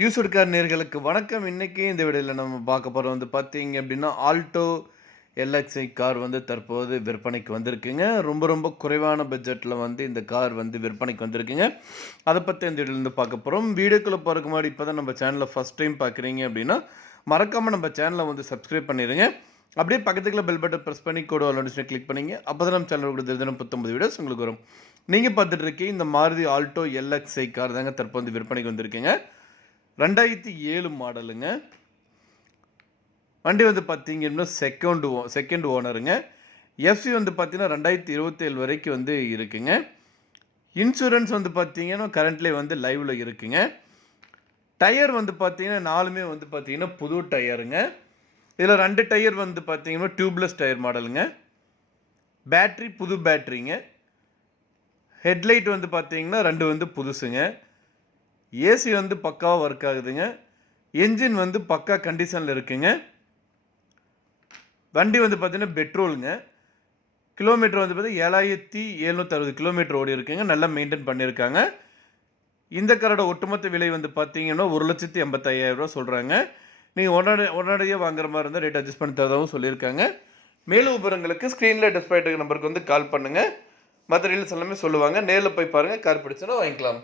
Used car நேர்களுக்கு வணக்கம். இன்றைக்கி இந்த வீடியோவில் நம்ம பார்க்க போகிறோம் வந்து பார்த்தீங்க அப்படின்னா ஆல்டோ எல்எக்ஸ்ஐ கார் வந்து தற்போது விற்பனைக்கு வந்திருக்குங்க. ரொம்ப ரொம்ப குறைவான பட்ஜெட்டில் வந்து இந்த கார் வந்து விற்பனைக்கு வந்திருக்குங்க. அதை பற்றி இந்த வீடியோலேருந்து பார்க்க போகிறோம் வீடியோக்குள்ளே போகிறதுக்கு முன்னாடி இப்போ தான் நம்ம சேனலை ஃபஸ்ட் டைம் பார்க்குறீங்க அப்படின்னா மறக்காமல் நம்ம சேனலை வந்து சப்ஸ்கிரைப் பண்ணிடுங்க அப்படியே பக்கத்துக்குள்ள பெல் பட்டன் ப்ரெஸ் பண்ணி கூட நோட்டிஃபிகேஷன் கிளிக் பண்ணிங்க. அப்போ தான் நம்ம சேனல் கொடுத்து தினம் புத்தொம்பது வீடியோஸ் உங்களுக்கு வரும். நீங்கள் பார்த்துட்டு இருக்கீங்க இந்த மாருதி ஆல்டோ எல்எக்ஸ்ஐ கார் தாங்க தற்போது விற்பனைக்கு வந்திருக்குங்க. ரெண்டாயிரத்தி ஏழு மாடலுங்க. வண்டி வந்து பார்த்தீங்கன்னா செகண்ட் ஓ செகண்ட் ஓனருங்க எஃப்சி வந்து பார்த்தீங்கன்னா ரெண்டாயிரத்தி இருபத்தேழு வரைக்கும் வந்து இருக்குங்க. இன்சூரன்ஸ் வந்து பார்த்தீங்கன்னா கரண்ட்லேயே வந்து லைவில் இருக்குங்க. டயர் வந்து பார்த்தீங்கன்னா நாலுமே வந்து பார்த்தீங்கன்னா புது டயருங்க இதில் ரெண்டு டயர் வந்து பார்த்தீங்கன்னா டியூப்லெஸ் டயர் மாடலுங்க. பேட்ரி புது பேட்ரிங்க ஹெட்லைட் வந்து பார்த்தீங்கன்னா ரெண்டு வந்து புதுசுங்க. ஏசி வந்து பக்காவாக ஒர்க் ஆகுதுங்க. என்ஜின் வந்து பக்கா கண்டிஷனில் இருக்குங்க. வண்டி வந்து பார்த்தீங்கன்னா பெட்ரோலுங்க கிலோமீட்டர் வந்து பார்த்தீங்கன்னா ஏழாயிரத்தி எழுநூற்றி அறுபது கிலோமீட்டர் ஓடி இருக்குங்க. நல்லா மெயின்டைன் பண்ணியிருக்காங்க இந்த காரோட ஒட்டுமொத்த விலை வந்து பார்த்தீங்கன்னா ஒரு லட்சத்தி எண்பத்தாயிரம் ரூபா சொல்கிறாங்க நீங்கள் உடனடி உடனடியாக வாங்குற மாதிரி இருந்தால் ரேட் அட்ஜஸ்ட் பண்ணி தரதாகவும் சொல்லியிருக்காங்க. மேலும் விவரங்களுக்கு ஸ்க்ரீனில் டிஸ்பிளே நம்பருக்கு வந்து கால் பண்ணுங்கள் மற்ற டீல்ஸ் எல்லாமே சொல்லுவாங்க. நேரில் போய் பாருங்கள் கார் பிடிச்சுன்னா வாங்கிக்கலாம்.